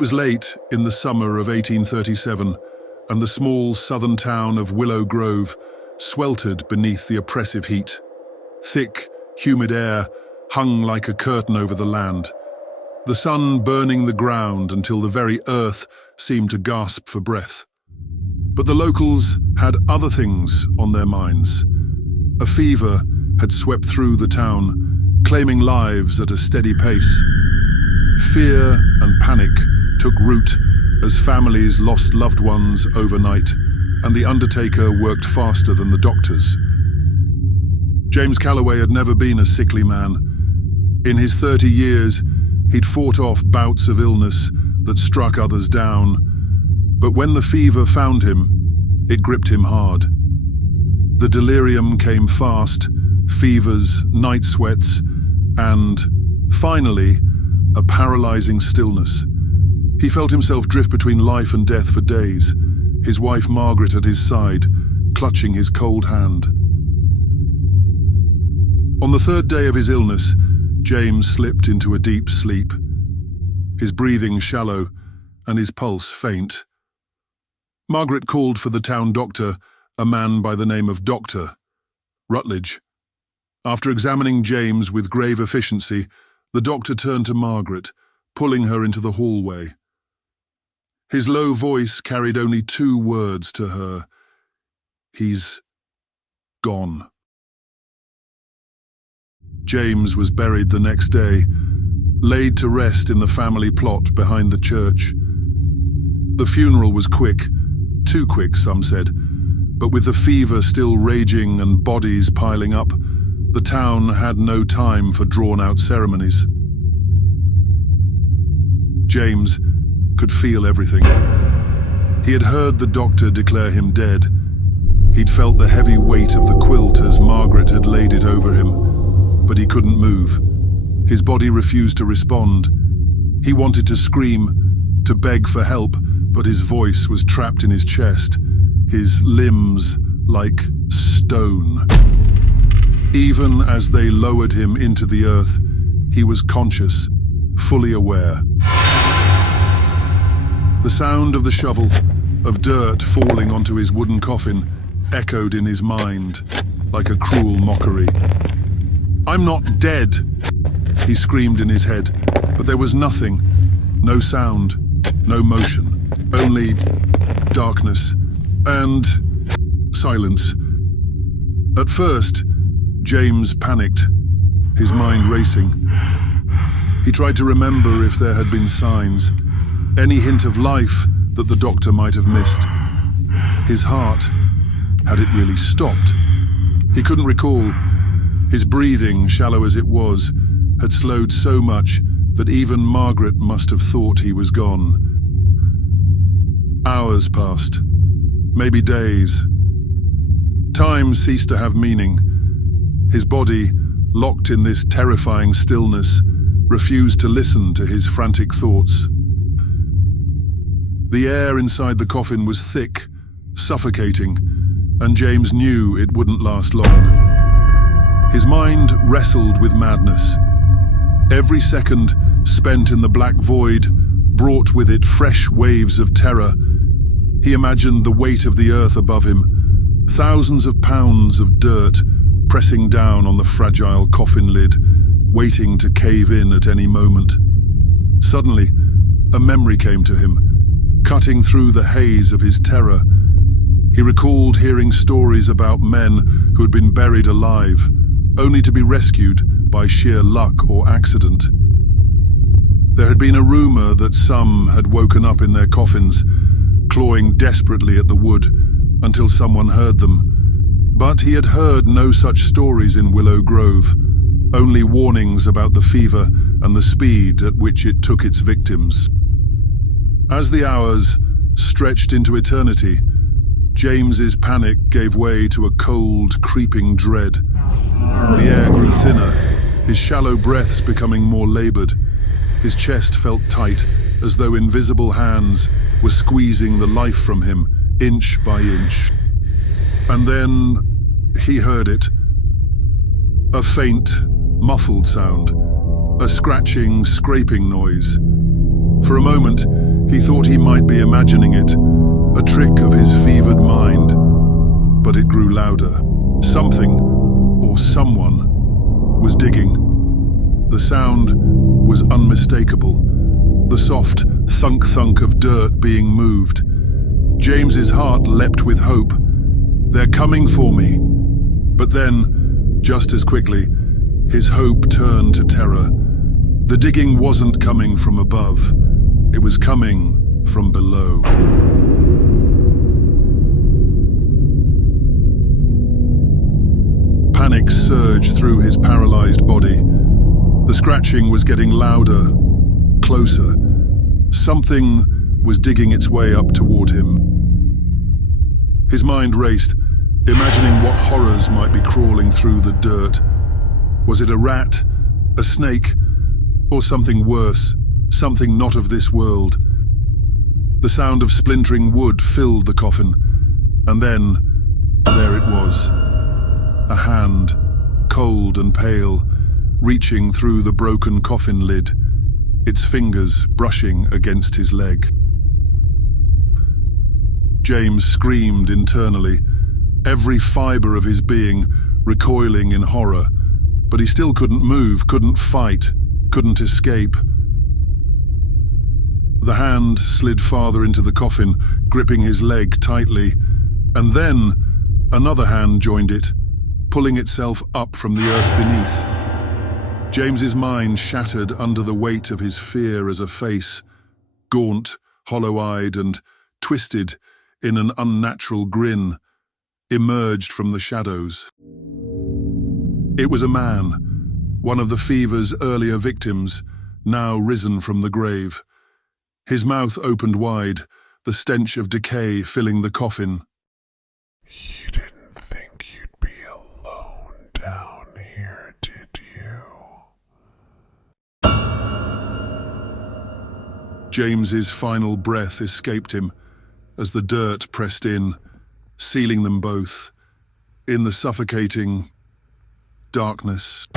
It was late in the summer of 1837, and the small southern town of Willow Grove sweltered beneath the oppressive heat. Thick, humid air hung like a curtain over the land, the sun burning the ground until the very earth seemed to gasp for breath. But the locals had other things on their minds. A fever had swept through the town, claiming lives at a steady pace. Fear and panic took root as families lost loved ones overnight, and the undertaker worked faster than the doctors. James Calloway had never been a sickly man. In his 30 years, he'd fought off bouts of illness that struck others down. But when the fever found him, it gripped him hard. The delirium came fast, fevers, night sweats, and, finally, a paralyzing stillness. He felt himself drift between life and death for days, his wife Margaret at his side, clutching his cold hand. On the third day of his illness, James slipped into a deep sleep, his breathing shallow and his pulse faint. Margaret called for the town doctor, a man by the name of Dr. Rutledge. After examining James with grave efficiency, the doctor turned to Margaret, pulling her into the hallway. His low voice carried only 2 words to her. "He's gone." James was buried the next day, laid to rest in the family plot behind the church. The funeral was quick, too quick, some said, but with the fever still raging and bodies piling up, the town had no time for drawn-out ceremonies. James could feel everything. He had heard the doctor declare him dead. He'd felt the heavy weight of the quilt as Margaret had laid it over him, but he couldn't move. His body refused to respond. He wanted to scream, to beg for help, but his voice was trapped in his chest, his limbs like stone. Even as they lowered him into the earth, he was conscious, fully aware. The sound of the shovel, of dirt falling onto his wooden coffin, echoed in his mind like a cruel mockery. "I'm not dead," he screamed in his head, but there was nothing, no sound, no motion, only darkness and silence. At first, James panicked, his mind racing. He tried to remember if there had been signs, any hint of life that the doctor might have missed. His heart, had it really stopped? He couldn't recall. His breathing, shallow as it was, had slowed so much that even Margaret must have thought he was gone. Hours passed, maybe days. Time ceased to have meaning. His body, locked in this terrifying stillness, refused to listen to his frantic thoughts. The air inside the coffin was thick, suffocating, and James knew it wouldn't last long. His mind wrestled with madness. Every second spent in the black void brought with it fresh waves of terror. He imagined the weight of the earth above him, thousands of pounds of dirt pressing down on the fragile coffin lid, waiting to cave in at any moment. Suddenly, a memory came to him, cutting through the haze of his terror. He recalled hearing stories about men who had been buried alive, only to be rescued by sheer luck or accident. There had been a rumor that some had woken up in their coffins, clawing desperately at the wood, until someone heard them. But he had heard no such stories in Willow Grove, only warnings about the fever and the speed at which it took its victims. As the hours stretched into eternity, James's panic gave way to a cold, creeping dread. The air grew thinner, his shallow breaths becoming more labored. His chest felt tight, as though invisible hands were squeezing the life from him, inch by inch. And then he heard it. A faint, muffled sound, a scratching, scraping noise. For a moment, He thought he might be imagining it, a trick of his fevered mind. But it grew louder. Something, or someone, was digging. The sound was unmistakable, the soft thunk-thunk of dirt being moved. James's heart leapt with hope. They're coming for me. But then, just as quickly, his hope turned to terror. The digging wasn't coming from above. It was coming from below. Panic surged through his paralyzed body. The scratching was getting louder, closer. Something was digging its way up toward him. His mind raced, imagining what horrors might be crawling through the dirt. Was it a rat, a snake, or something worse, something not of this world? The sound of splintering wood filled the coffin, and then there it was. A hand, cold and pale, reaching through the broken coffin lid, its fingers brushing against his leg. James screamed internally, every fibre of his being recoiling in horror, but he still couldn't move, couldn't fight, couldn't escape. The hand slid farther into the coffin, gripping his leg tightly, and then another hand joined it, pulling itself up from the earth beneath. James's mind shattered under the weight of his fear as a face, gaunt, hollow-eyed and twisted in an unnatural grin, emerged from the shadows. It was a man, one of the fever's earlier victims, now risen from the grave. His mouth opened wide, the stench of decay filling the coffin. You didn't think you'd be alone down here, did you? James's final breath escaped him as the dirt pressed in, sealing them both in the suffocating darkness.